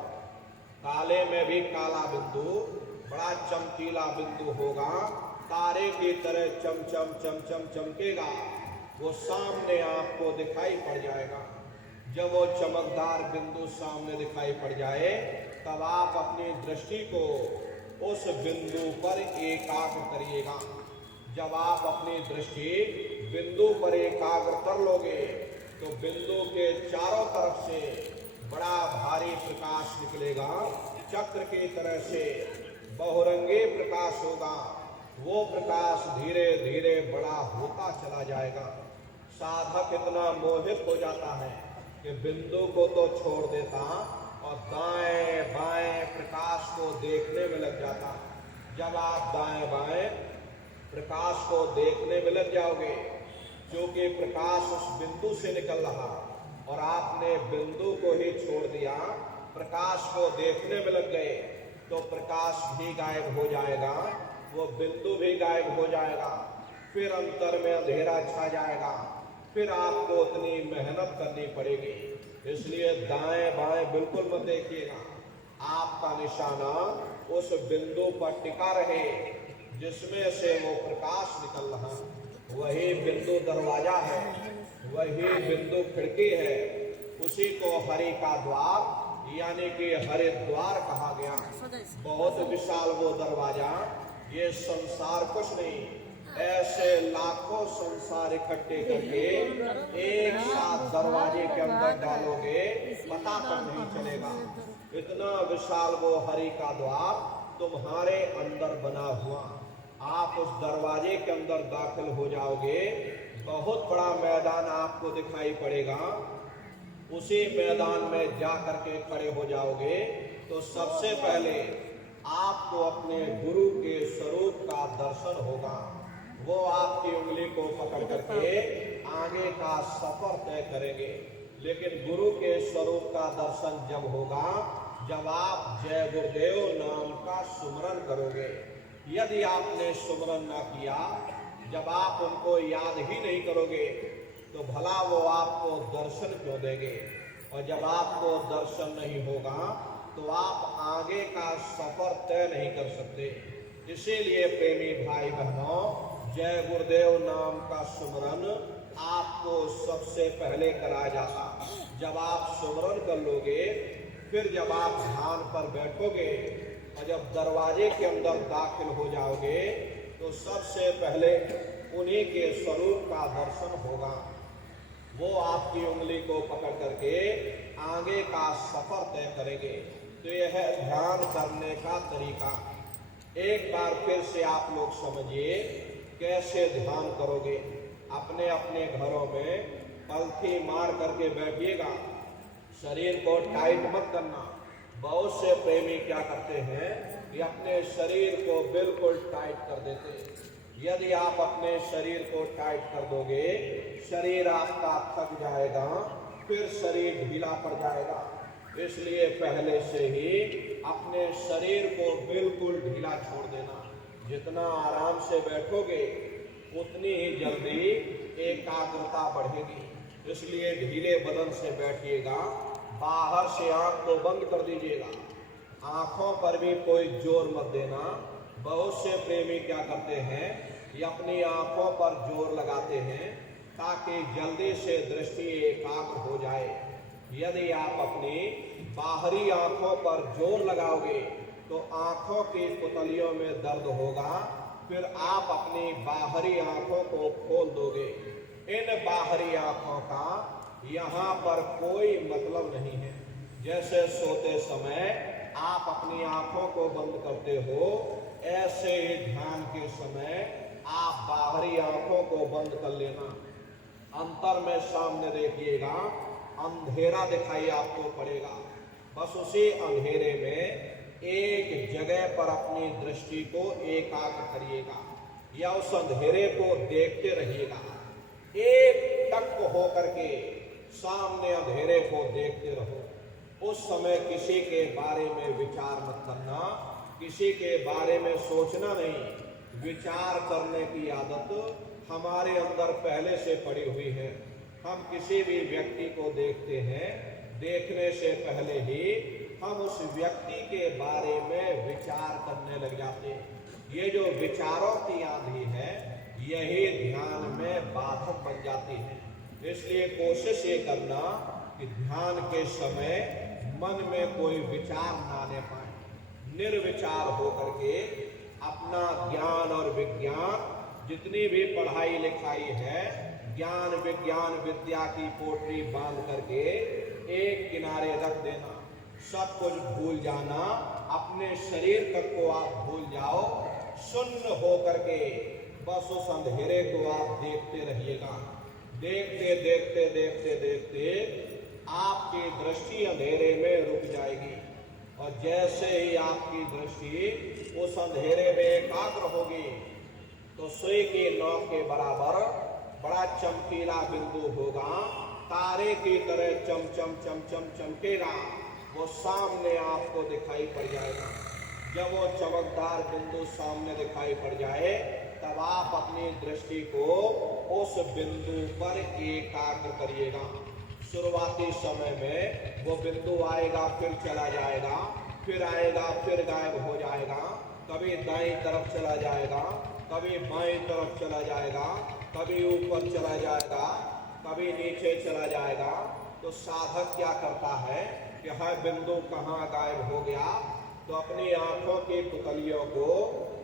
काले में भी काला बिंदु, बड़ा चमकीला बिंदु होगा, तारे की तरह चमचम चमचम चमकेगा, वो सामने आपको दिखाई पड़ जाएगा। जब वो चमकदार बिंदु सामने दिखाई पड़ जाए, तब आप अपनी दृष्टि को उस बिंदु पर एकाग्र करिएगा। जब आप अपनी दृष्टि बिंदु पर एकाग्र कर लोगे तो बिंदु के चारों तरफ से बड़ा भारी प्रकाश निकलेगा। चक्र की तरह से बहुरंगी प्रकाश होगा। वो प्रकाश धीरे धीरे बड़ा होता चला जाएगा। साधक इतना मोहित हो जाता है कि बिंदु को तो छोड़ देता और दाएं बाएं प्रकाश को देखने में लग जाता। जब आप दाएं बाएं प्रकाश को देखने में लग जाओगे, क्योंकि प्रकाश उस बिंदु से निकल रहा और आपने बिंदु को ही छोड़ दिया, प्रकाश को देखने में लग गए, तो प्रकाश भी गायब हो जाएगा, वो बिंदु भी गायब हो जाएगा। फिर अंतर में अंधेरा छा जाएगा। फिर आपको उतनी मेहनत करनी पड़ेगी। इसलिए दाएं बाएं बिल्कुल मत देखिएगा। आपका निशाना उस बिंदु पर टिका रहे जिसमें से वो प्रकाश निकल रहा। वही बिंदु दरवाजा है, वही बिंदु खिड़की है। उसी को हरि का द्वार यानी कि हरिद्वार कहा गया। बहुत विशाल वो दरवाजा। ये संसार कुछ नहीं, ऐसे लाखों संसार इकट्ठे करके एक साथ दरवाजे के अंदर डालोगे, पता तक नहीं चलेगा। इतना विशाल वो हरि का द्वार तुम्हारे अंदर बना हुआ। आप उस दरवाजे के अंदर दाखिल हो जाओगे, बहुत बड़ा मैदान आपको दिखाई पड़ेगा। उसी मैदान में जा करके खड़े हो जाओगे तो सबसे पहले आपको अपने गुरु के स्वरूप का दर्शन होगा। वो आपकी उंगली को पकड़ करके आगे का सफर तय करेंगे। लेकिन गुरु के स्वरूप का दर्शन जब होगा जब आप जय गुरुदेव नाम का सुमरन करोगे। यदि आपने सुमरन न किया, जब आप उनको याद ही नहीं करोगे, तो भला वो आपको दर्शन क्यों देंगे। और जब आपको दर्शन नहीं होगा तो आप आगे का सफर तय नहीं कर सकते। इसीलिए प्रेमी भाई बहनों, जय गुरुदेव नाम का सुमरन आपको सबसे पहले कराया जाता। जब आप सुमरन कर लोगे, फिर जब आप ध्यान पर बैठोगे और जब दरवाजे के अंदर दाखिल हो जाओगे, तो सबसे पहले उन्हीं के स्वरूप का दर्शन होगा। वो आपकी उंगली को पकड़ करके आगे का सफर तय करेंगे। तो यह है ध्यान करने का तरीका। एक बार फिर से आप लोग समझिए कैसे ध्यान करोगे। अपने अपने घरों में पलथी मार करके बैठिएगा, शरीर को टाइट मत करना। बहुत से प्रेमी क्या करते हैं कि अपने शरीर को बिल्कुल टाइट कर देते हैं। यदि आप अपने शरीर को टाइट कर दोगे, शरीर आपका थक जाएगा, फिर शरीर ढीला पड़ जाएगा। इसलिए पहले से ही अपने शरीर को बिल्कुल ढीला छोड़ देना। जितना आराम से बैठोगे उतनी ही जल्दी एकाग्रता बढ़ेगी। इसलिए ढीले बदन से बैठिएगा। बाहर से आंख को बंद कर दीजिएगा, आंखों पर भी कोई जोर मत देना। बहुत से प्रेमी क्या करते हैं कि अपनी आंखों पर जोर लगाते हैं ताकि जल्दी से दृष्टि एकाग्र हो जाए। यदि आप अपनी बाहरी आंखों पर जोर लगाओगे तो आंखों की पुतलियों में दर्द होगा, फिर आप अपनी बाहरी आंखों को खोल दोगे। इन बाहरी आंखों का यहाँ पर कोई मतलब नहीं है। जैसे सोते समय आप अपनी आंखों को बंद करते हो, ऐसे ही ध्यान के समय आप बाहरी आंखों को बंद कर लेना। अंतर में सामने देखिएगा, अंधेरा दिखाई आपको पड़ेगा। बस उसी अंधेरे में एक जगह पर अपनी दृष्टि को एकाग्र करिएगा या उस अंधेरे को देखते रहिएगा। एक टक हो करके सामने अंधेरे को देखते रहो। उस समय किसी के बारे में विचार मत करना, किसी के बारे में सोचना नहीं। विचार करने की आदत हमारे अंदर पहले से पड़ी हुई है। हम किसी भी व्यक्ति को देखते हैं, देखने से पहले ही हम उस व्यक्ति के बारे में विचार करने लग जाते हैं। ये जो विचारों की आंधी है, यही ध्यान में बाधक बन जाती है। इसलिए कोशिश ये करना कि ध्यान के समय मन में कोई विचार ना आने पाए। निर्विचार होकर के अपना ज्ञान और विज्ञान, जितनी भी पढ़ाई लिखाई है, ज्ञान विज्ञान विद्या की पोटली बांध करके एक किनारे रख देना। सब कुछ भूल जाना, अपने शरीर तक को आप भूल जाओ। शून्य हो करके बस उस अंधेरे को आप देखते रहिएगा। देखते देखते देखते देखते आपकी दृष्टि अंधेरे में रुक जाएगी। और जैसे ही आपकी दृष्टि उस अंधेरे में एकाग्र होगी, तो सुई की नोक के बराबर बड़ा चमकीला बिंदु होगा। तारे की तरह चम चम चम चम चमकेगा। वो सामने आपको दिखाई पड़ जाएगा। जब वो चमकदार बिंदु सामने दिखाई पड़ जाए, तब आप अपनी दृष्टि को उस बिंदु पर एकाग्र करिएगा। शुरुआती समय में वो बिंदु आएगा, फिर चला जाएगा, फिर आएगा, फिर गायब हो जाएगा। कभी दाईं तरफ चला जाएगा, कभी बाईं तरफ चला जाएगा, कभी ऊपर चला जाएगा, कभी नीचे चला जाएगा। तो साधक क्या करता है कि हर बिंदु कहाँ गायब हो गया, तो अपनी आंखों की पुतलियों को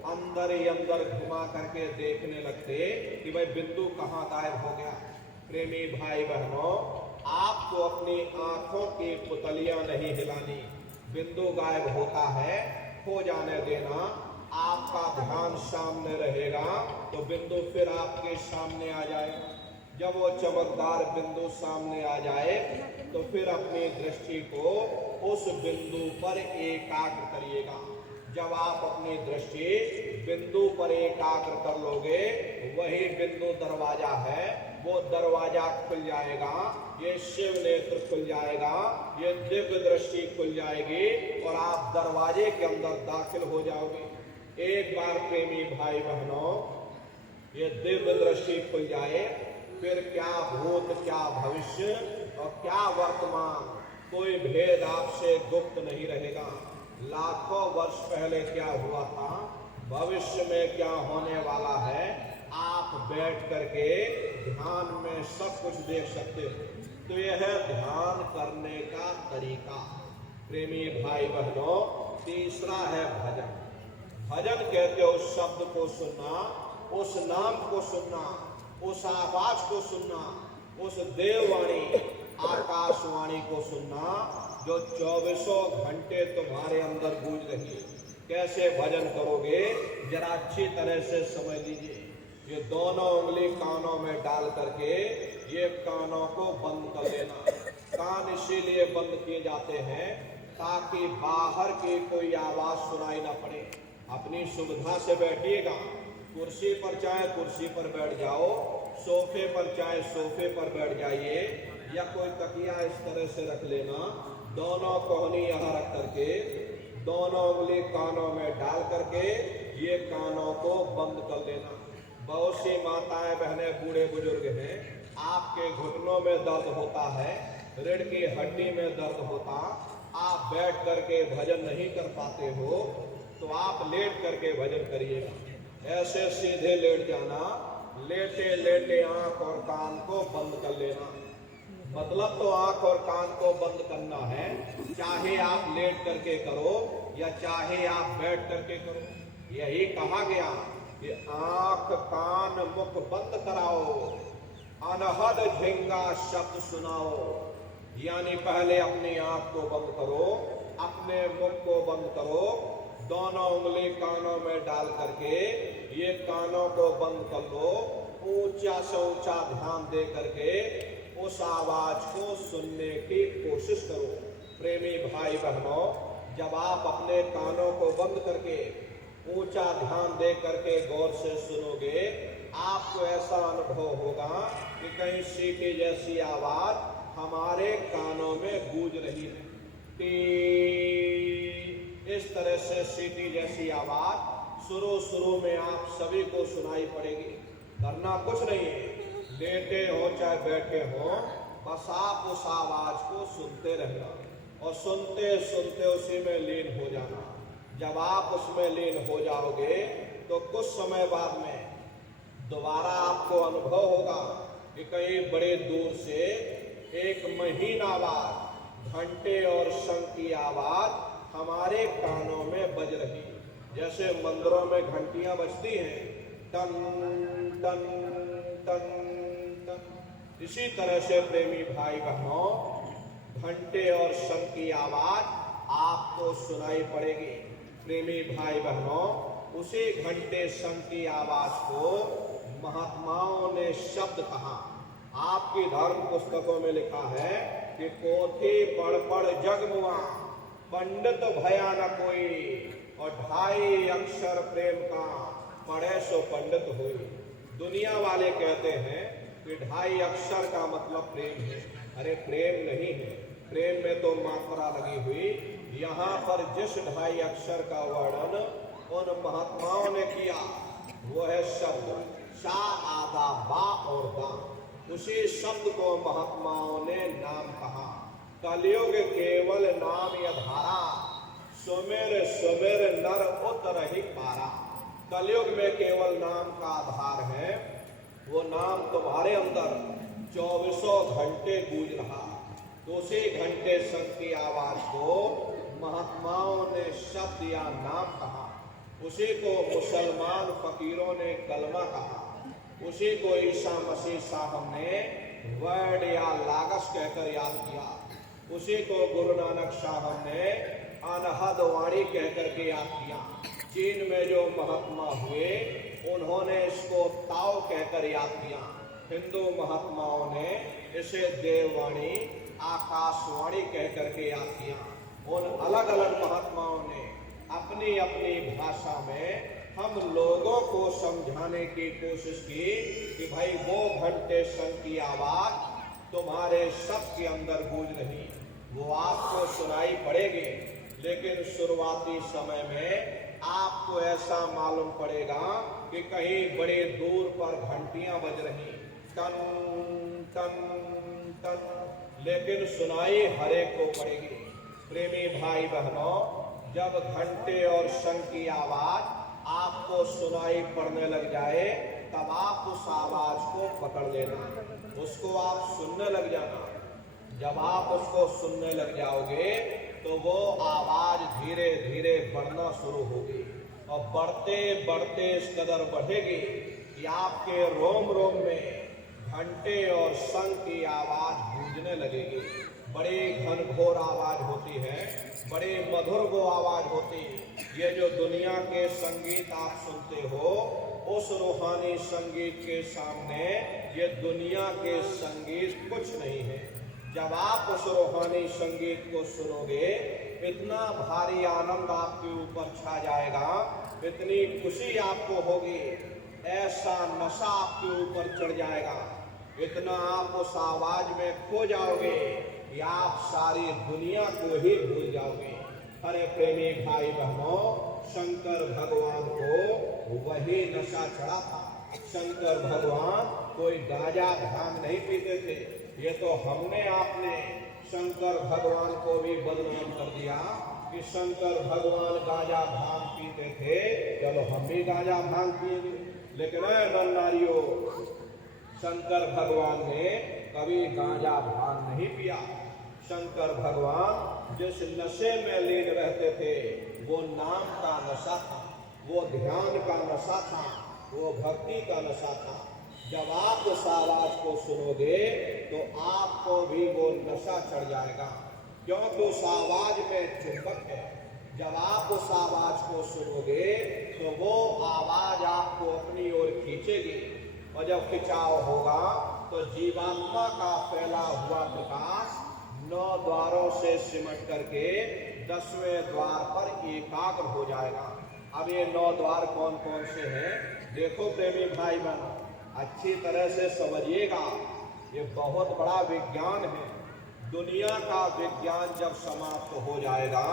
अंदर ही अंदर घुमा करके देखने लगते कि भाई बिंदु कहाँ गायब हो गया। प्रेमी भाई बहनों, आपको अपनी आंखों की पुतलियां नहीं हिलानी। बिंदु गायब होता है, हो जाने देना। आपका ध्यान सामने रहेगा तो बिंदु फिर आपके सामने आ जाएगा। जब वो चमकदार बिंदु सामने आ जाए तो फिर अपनी दृष्टि को उस बिंदु पर एकाग्र करिएगा। जब आप अपनी दृष्टि बिंदु पर एकाग्र कर लोगे, वही बिंदु दरवाजा है, वो दरवाजा खुल जाएगा, ये शिव नेत्र खुल जाएगा, ये दिव्य दृष्टि खुल जाएगी और आप दरवाजे के अंदर दाखिल हो जाओगे। एक बार प्रेमी भाई बहनों ये दिव्य दृष्टि खुल जाए, फिर क्या भूत, क्या भविष्य और क्या वर्तमान, कोई भेद आपसे गुप्त नहीं रहेगा। लाखों वर्ष पहले क्या हुआ था, भविष्य में क्या होने वाला है, आप बैठ करके ध्यान में सब कुछ देख सकते हो। तो यह है ध्यान करने का तरीका। प्रेमी भाई बहनों, तीसरा है भजन। भजन कहते हो उस शब्द को सुनना, उस नाम को सुनना, उस आवाज को सुनना, उस देववाणी आकाशवाणी को सुनना जो 24 घंटे तुम्हारे अंदर गूंज रही है। कैसे भजन करोगे जरा अच्छी तरह से समझ लीजिए। ये दोनों उंगली कानों में डाल करके ये कानों को बंद कर लेना। कान इसीलिए बंद किए जाते हैं ताकि बाहर की कोई आवाज सुनाई ना पड़े। अपनी सुविधा से बैठिएगा, कुर्सी पर चाहे कुर्सी पर बैठ जाओ, सोफे पर चाहे सोफे पर बैठ जाइए, या कोई तकिया इस तरह से रख लेना, दोनों कोहनी यहाँ रख करके दोनों उंगली कानों में डाल करके ये कानों को बंद कर लेना। बहुत सी माताएं बहनें बूढ़े बुजुर्ग हैं, आपके घुटनों में दर्द होता है, रीढ़ की हड्डी में दर्द होता, आप बैठ करके भजन नहीं कर पाते हो, तो आप लेट करके भजन करिएगा। ऐसे सीधे लेट जाना, लेटे लेटे आंख और कान को बंद कर लेना। मतलब तो आंख और कान को बंद करना है, चाहे आप लेट करके करो या चाहे आप बैठ करके करो। यही कहा गया कि आंख कान मुख बंद कराओ, अनहद झिंगा शब्द सुनाओ। यानी पहले अपनी आंख को बंद करो, अपने मुख को बंद करो, दोनों उंगली कानों में डाल करके ये कानों को बंद कर लो, ऊंचा से ऊंचा ध्यान दे करके उस आवाज को सुनने की कोशिश करो। प्रेमी भाई बहनों, जब आप अपने कानों को बंद करके ऊंचा ध्यान दे करके गौर से सुनोगे, आपको ऐसा अनुभव होगा कि कहीं सीटी जैसी आवाज हमारे कानों में गूंज रही है। इस तरह से सीटी जैसी आवाज शुरू में आप सभी को सुनाई पड़ेगी। करना कुछ नहीं है, लेटे हो चाहे बैठे हो, बस आप उस आवाज को सुनते रहना और सुनते सुनते उसी में लीन हो जाना। जब आप उसमें लीन हो जाओगे तो कुछ समय बाद में दोबारा आपको अनुभव होगा कि कहीं बड़े दूर से एक महीन आवाज, घंटे और शंख की आवाज हमारे कानों में बज रही, जैसे मंदिरों में घंटियां बजती हैं, टन टन टन टन। इसी तरह से प्रेमी भाई बहनों, घंटे और शंख की आवाज आपको सुनाई पड़ेगी। प्रेमी भाई बहनों, उसी घंटे शंख की आवाज को महात्माओं ने शब्द कहा। आपकी धर्म पुस्तकों में लिखा है कि पोथी पढ़ पढ़ जग मुआ, पंडित भया न कोई, और 2.5 अक्षर प्रेम का, पढ़े सो पंडित होई। दुनिया वाले कहते हैं कि 2.5 अक्षर का मतलब प्रेम है। अरे प्रेम नहीं है, प्रेम में तो मात्रा लगी हुई। यहाँ पर जिस 2.5 अक्षर का वर्णन उन महात्माओं ने किया वो है शब्द सा, आदा, बा और दा। उसी शब्द को महात्माओं ने नाम कहा। कलयुग केवल नाम या धारा, सुमेर सुमेर नर उतरहि पारा। कलयुग में केवल नाम का आधार है, वो नाम तुम्हारे अंदर 24 घंटे गूंज रहा। तो उसी घंटे शंख की आवाज को महात्माओं ने शब्द या नाम कहा। उसी को मुसलमान फकीरों ने कलमा कहा। उसी को ईसा मसीह साहब ने वर्ड या लागस कहकर याद किया। उसी को गुरु नानक साहब ने अनहद वाणी कहकर के याद किया। चीन में जो महात्मा हुए उन्होंने इसको ताओ कहकर याद किया। हिंदू महात्माओं ने इसे देववाणी, आकाशवाणी कहकर के याद किया। उन अलग अलग महात्माओं ने अपनी अपनी भाषा में हम लोगों को समझाने की कोशिश की कि भाई वो घंटे शंख की आवाज तुम्हारे सबके अंदर गूंज रही, वो आपको सुनाई पड़ेगी, लेकिन शुरुआती समय में आपको ऐसा मालूम पड़ेगा कि कहीं बड़े दूर पर घंटियां बज रही, टन टन टन, लेकिन सुनाई हर एक को पड़ेगी। प्रेमी भाई बहनों, जब घंटे और शंख की आवाज आपको सुनाई पड़ने लग जाए, तब आप उस आवाज को पकड़ लेना, उसको आप सुनने लग जाना। जब आप उसको सुनने लग जाओगे तो वो आवाज धीरे धीरे बढ़ना शुरू होगी, और बढ़ते बढ़ते इस कदर बढ़ेगी कि आपके रोम रोम में घंटे और शंख की आवाज गूंजने लगेगी। बड़ी घनघोर आवाज होती है, बड़ी मधुर वो आवाज होती है। ये जो दुनिया के संगीत आप सुनते हो, उस रूहानी संगीत के सामने ये दुनिया के संगीत कुछ नहीं है। जब आप उस रूहानी संगीत को सुनोगे, इतना भारी आनंद आपके ऊपर छा जाएगा, इतनी खुशी आपको होगी, ऐसा नशा आपके ऊपर चढ़ जाएगा, इतना आप उस आवाज में खो जाओगे कि आप सारी दुनिया को ही भूल जाओगे। अरे प्रेमी भाई बहनों, शंकर भगवान को वही नशा चढ़ा था। शंकर भगवान कोई गांजा भांग नहीं पीते थे। ये तो हमने आपने शंकर भगवान को भी बदनाम कर दिया कि शंकर भगवान गांजा भांग पीते थे, चलो हम भी गांजा भांग पिएंगे। लेकिन नर नारियों, शंकर भगवान ने कभी गांजा भांग नहीं पिया। शंकर भगवान जिस नशे में लीन रहते थे, वो नाम का नशा था, वो ध्यान का नशा था, वो भक्ति का नशा था। जब आप उस आवाज को सुनोगे तो आपको भी वो नशा चढ़ जाएगा, क्योंकि उस आवाज में चुंबक है। जब आप उस आवाज को सुनोगे तो वो आवाज आपको अपनी ओर खींचेगी, और जब खिंचाव होगा तो जीवात्मा का फैला हुआ प्रकाश 9 द्वारों से सिमट करके 10वें द्वार पर एकाग्र हो जाएगा। अब ये 9 द्वार कौन कौन से हैं? देखो प्रेमी भाई बहनों, अच्छी तरह से समझिएगा, ये बहुत बड़ा विज्ञान है। दुनिया का विज्ञान जब समाप्त हो जाएगा